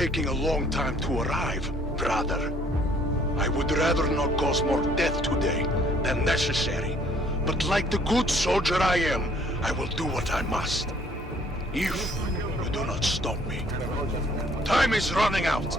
taking a long time to arrive, brother. I would rather not cause more death today than necessary. But like the good soldier I am, I will do what I must. If you do not stop me. Time is running out.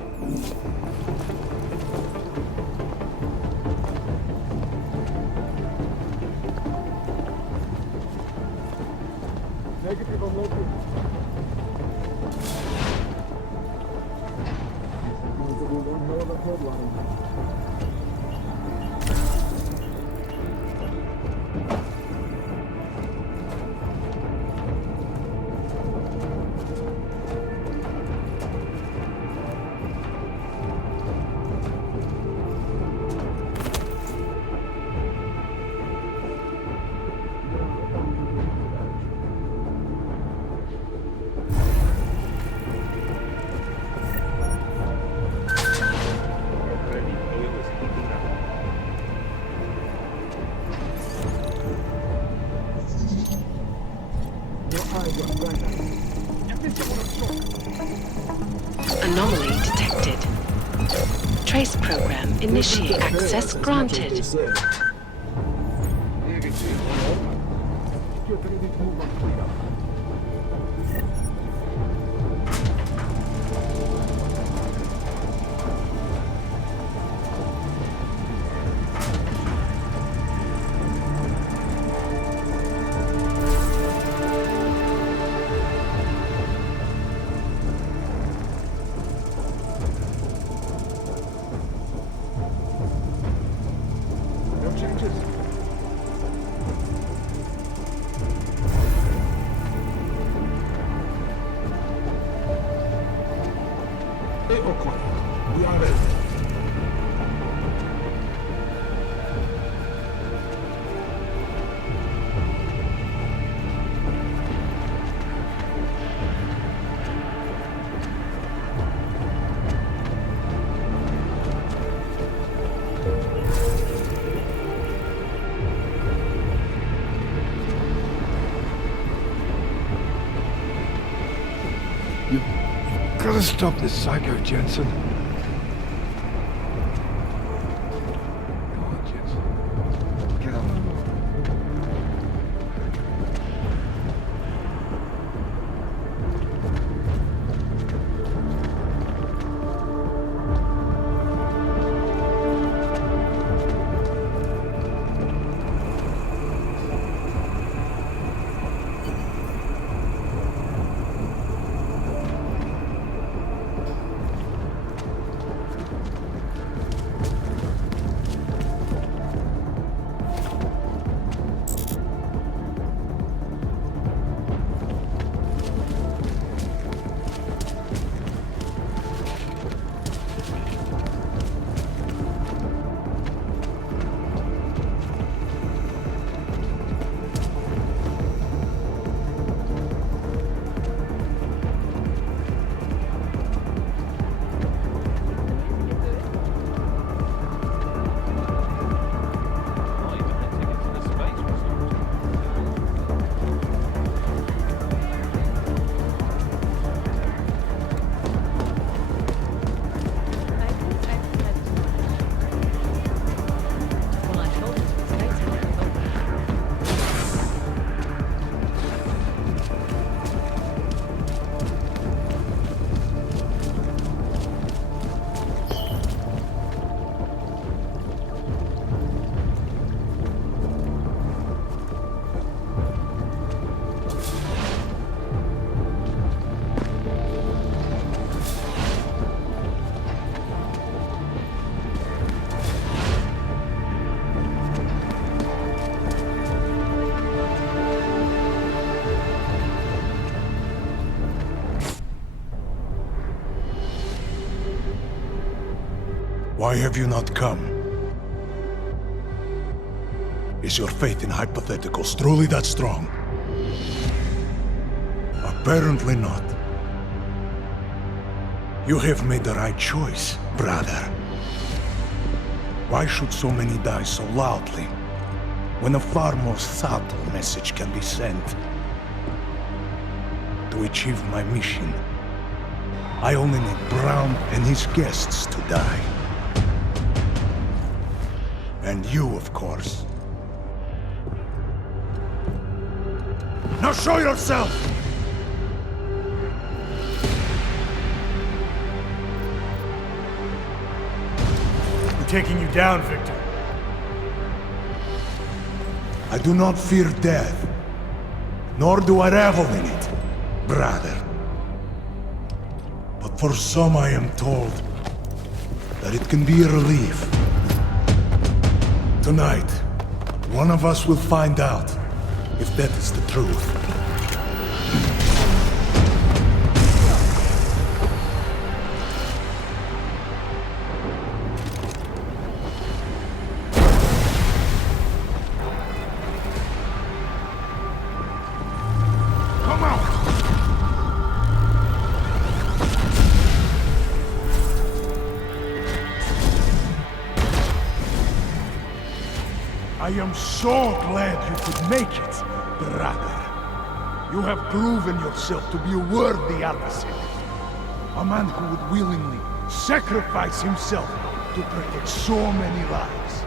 Anomaly detected. Trace program initiate. Access granted. We are ready. Gotta stop this psycho, Jensen. Come on, Jensen. Get on the road. Why have you not come? Is your faith in hypotheticals truly that strong? Apparently not. You have made the right choice, brother. Why should so many die so loudly, when a far more subtle message can be sent? To achieve my mission, I only need Brown and his guests to die. And you, of course. Now show yourself! I'm taking you down, Victor. I do not fear death, nor do I revel in it, brother. But for some I am told that it can be a relief. Tonight, one of us will find out if that is the truth. Come out! I am so glad you could make it, brother. You have proven yourself to be a worthy adversary. A man who would willingly sacrifice himself to protect so many lives.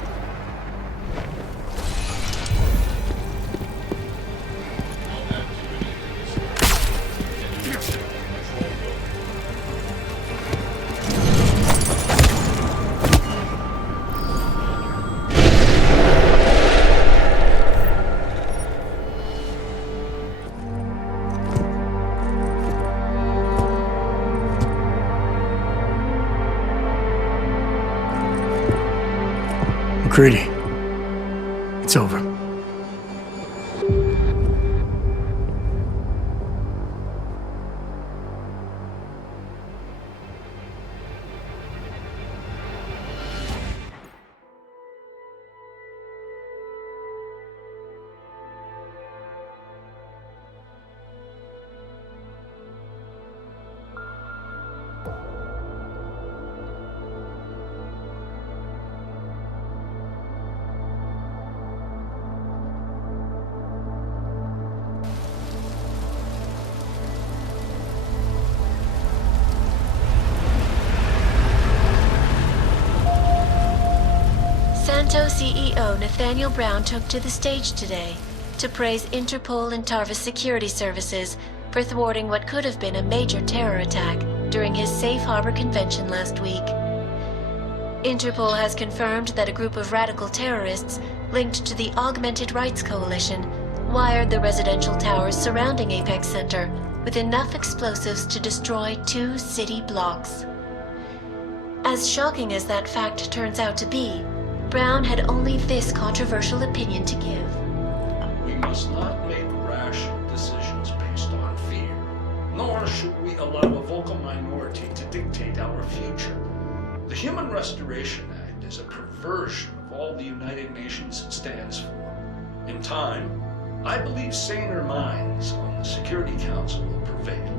McCready. It's over. Santo CEO Nathaniel Brown took to the stage today to praise Interpol and Tarvis security services for thwarting what could have been a major terror attack during his Safe Harbor convention last week. Interpol has confirmed that a group of radical terrorists linked to the Augmented Rights Coalition wired the residential towers surrounding Apex Center with enough explosives to destroy 2 city blocks. As shocking as that fact turns out to be, Brown had only this controversial opinion to give. We must not make rash decisions based on fear, nor should we allow a vocal minority to dictate our future. The Human Restoration Act is a perversion of all the United Nations stands for. In time, I believe saner minds on the Security Council will prevail.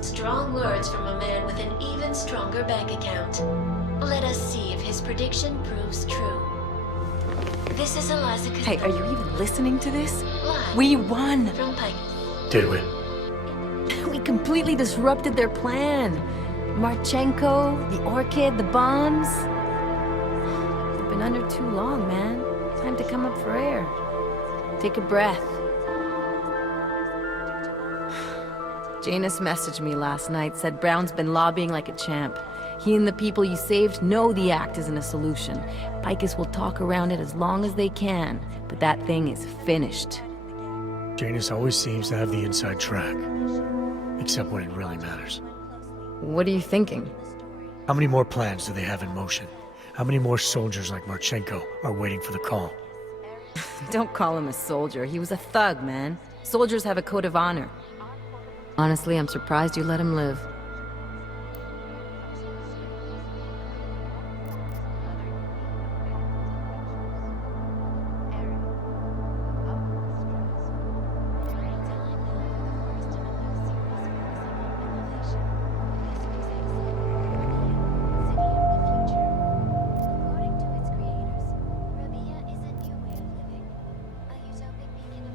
Strong words from a man with an even stronger bank account. Let us see if his prediction proves true. This is Eliza Costello. Hey, are you even listening to this? Live We won! from Pike. Did we? We completely disrupted their plan. Marchenko, the orchid, the bombs. They've been under too long, man. Time to come up for air. Take a breath. Janus messaged me last night, said Brown's been lobbying like a champ. He and the people you saved know the act isn't a solution. Picus will talk around it as long as they can, but that thing is finished. Janus always seems to have the inside track. Except when it really matters. What are you thinking? How many more plans do they have in motion? How many more soldiers like Marchenko are waiting for the call? Don't call him a soldier. He was a thug, man. Soldiers have a code of honor. Honestly, I'm surprised you let him live.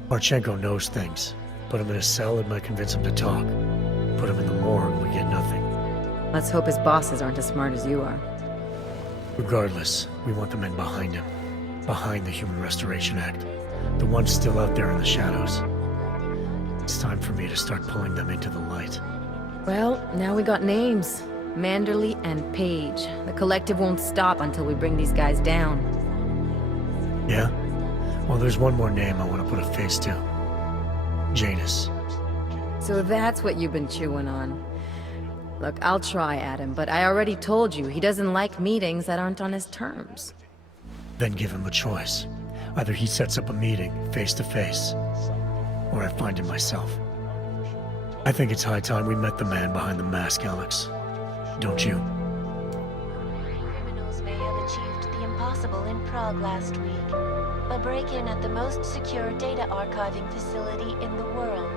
Marchenko knows things. Put him in a cell, it might convince him to talk. Put him in the morgue, we get nothing. Let's hope his bosses aren't as smart as you are. Regardless, we want the men behind him. Behind the Human Restoration Act. The ones still out there in the shadows. It's time for me to start pulling them into the light. Well, now we got names. Manderley and Page. The collective won't stop until we bring these guys down. Yeah? Well, there's one more name I want to put a face to. Janus. So that's what you've been chewing on. Look, I'll try, Adam, but I already told you, he doesn't like meetings that aren't on his terms. Then give him a choice. Either he sets up a meeting, face to face, or I find him myself. I think it's high time we met the man behind the mask, Alex. Don't you? Criminals may have achieved the impossible in Prague last week. A break-in at the most secure data archiving facility in the world.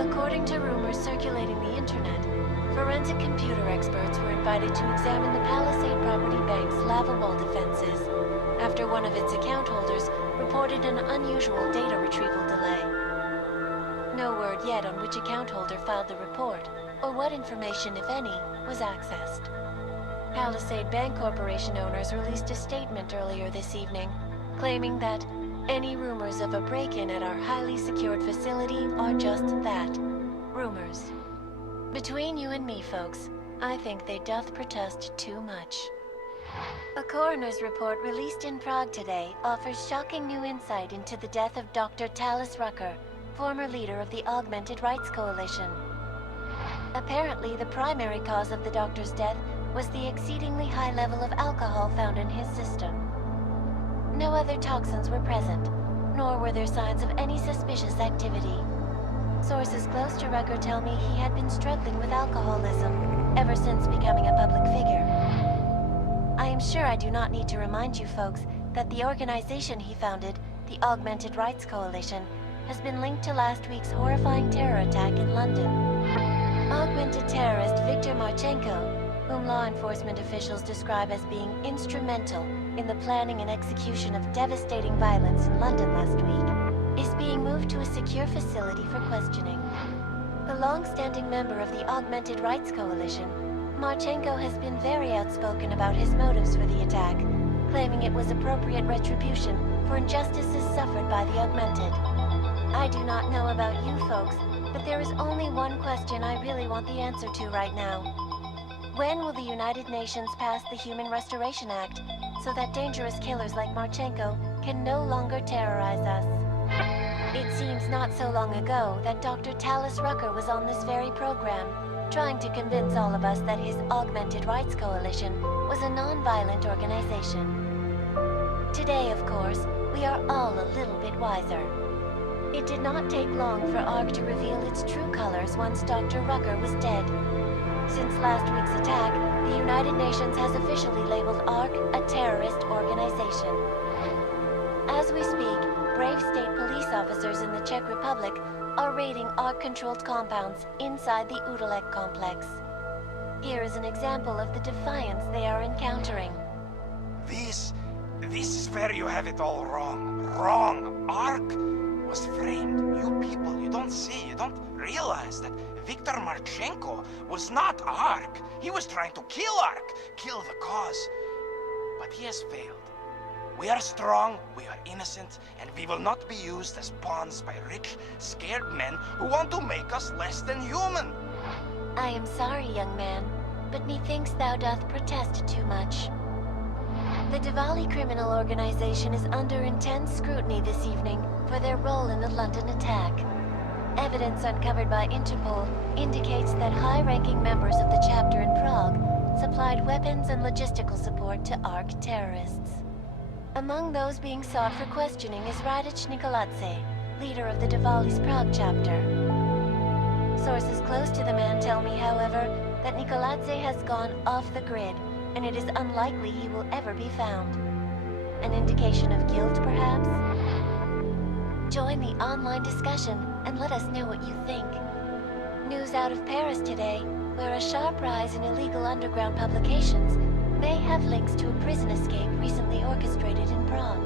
According to rumors circulating the internet, forensic computer experts were invited to examine the Palisade Property Bank's lava wall defenses after one of its account holders reported an unusual data retrieval delay. No word yet on which account holder filed the report, or what information, if any, was accessed. Palisade Bank Corporation owners released a statement earlier this evening, claiming that any rumors of a break-in at our highly secured facility are just that, rumors. Between you and me, folks, I think they doth protest too much. A coroner's report released in Prague today offers shocking new insight into the death of Dr. Talis Rucker, former leader of the Augmented Rights Coalition. Apparently, the primary cause of the doctor's death was the exceedingly high level of alcohol found in his system. No other toxins were present, nor were there signs of any suspicious activity. Sources close to Rucker tell me he had been struggling with alcoholism ever since becoming a public figure. I am sure I do not need to remind you folks that the organization he founded, the Augmented Rights Coalition, has been linked to last week's horrifying terror attack in London. Augmented terrorist Victor Marchenko, whom law enforcement officials describe as being instrumental in the planning and execution of devastating violence in London last week, is being moved to a secure facility for questioning. A long-standing member of the Augmented Rights Coalition, Marchenko has been very outspoken about his motives for the attack, claiming it was appropriate retribution for injustices suffered by the augmented. I do not know about you folks, but there is only one question I really want the answer to right now. When will the United Nations pass the Human Restoration Act so that dangerous killers like Marchenko can no longer terrorize us? It seems not so long ago that Dr. Talis Rucker was on this very program, trying to convince all of us that his Augmented Rights Coalition was a non-violent organization. Today, of course, we are all a little bit wiser. It did not take long for ARC to reveal its true colors once Dr. Rucker was dead. Since last week's attack, the United Nations has officially labeled ARC a terrorist organization. As we speak, brave state police officers in the Czech Republic are raiding ARC-controlled compounds inside the Udalek complex. Here is an example of the defiance they are encountering. This is where you have it all wrong. Wrong. ARC was framed. You people, you don't see, you don't realize that Viktor Marchenko was not ARC. He was trying to kill ARC, kill the cause. But he has failed. We are strong, we are innocent, and we will not be used as pawns by rich, scared men who want to make us less than human. I am sorry, young man, but methinks thou doth protest too much. The Diwali criminal organization is under intense scrutiny this evening for their role in the London attack. Evidence uncovered by Interpol indicates that high-ranking members of the chapter in Prague supplied weapons and logistical support to ARC terrorists. Among those being sought for questioning is Radic Nikoladze, leader of the Diwali's Prague chapter. Sources close to the man tell me, however, that Nikoladze has gone off the grid, and it is unlikely he will ever be found. An indication of guilt, perhaps? Join the online discussion and let us know what you think. News out of Paris today, where a sharp rise in illegal underground publications may have links to a prison escape recently orchestrated in Prague.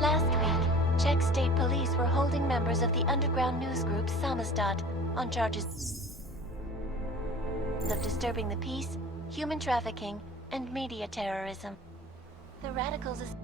Last week, Czech state police were holding members of the underground news group Samizdat on charges. of disturbing the peace, human trafficking, and media terrorism. The radicals is...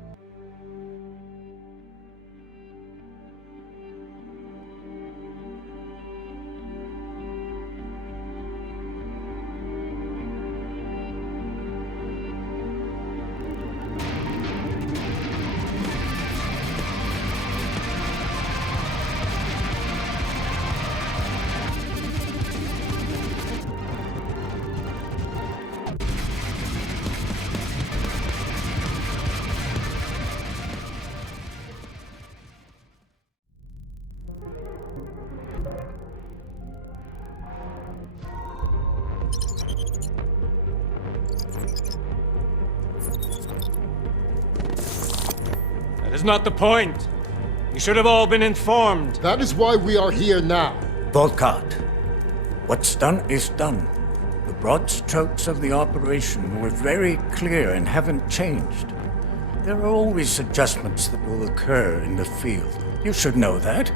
That is not the point. You should have all been informed. That is why we are here now. Volkart, what's done is done. The broad strokes of the operation were very clear and haven't changed. There are always adjustments that will occur in the field. You should know that.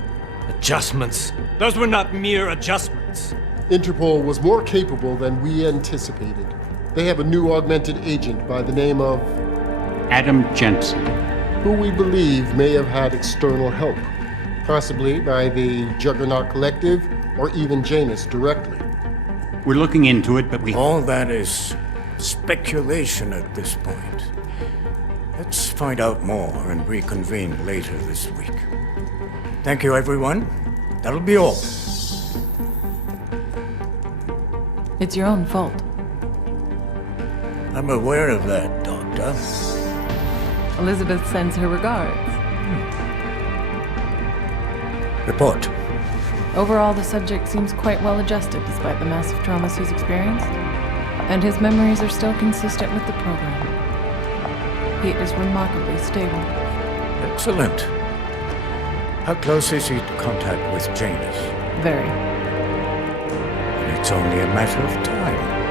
Adjustments? Those were not mere adjustments. Interpol was more capable than we anticipated. They have a new augmented agent by the name of... Adam Jensen, who we believe may have had external help, possibly by the Juggernaut Collective or even Janus directly. we're looking into it, but we... All that is speculation at this point. Let's find out more and reconvene later this week. Thank you, everyone. That'll be all. It's your own fault. I'm aware of that, Doctor. Elizabeth sends her regards. Report. Overall, the subject seems quite well adjusted despite the massive traumas he's experienced, and his memories are still consistent with the program. He is remarkably stable. Excellent. How close is he to contact with Janus? Very. And it's only a matter of time.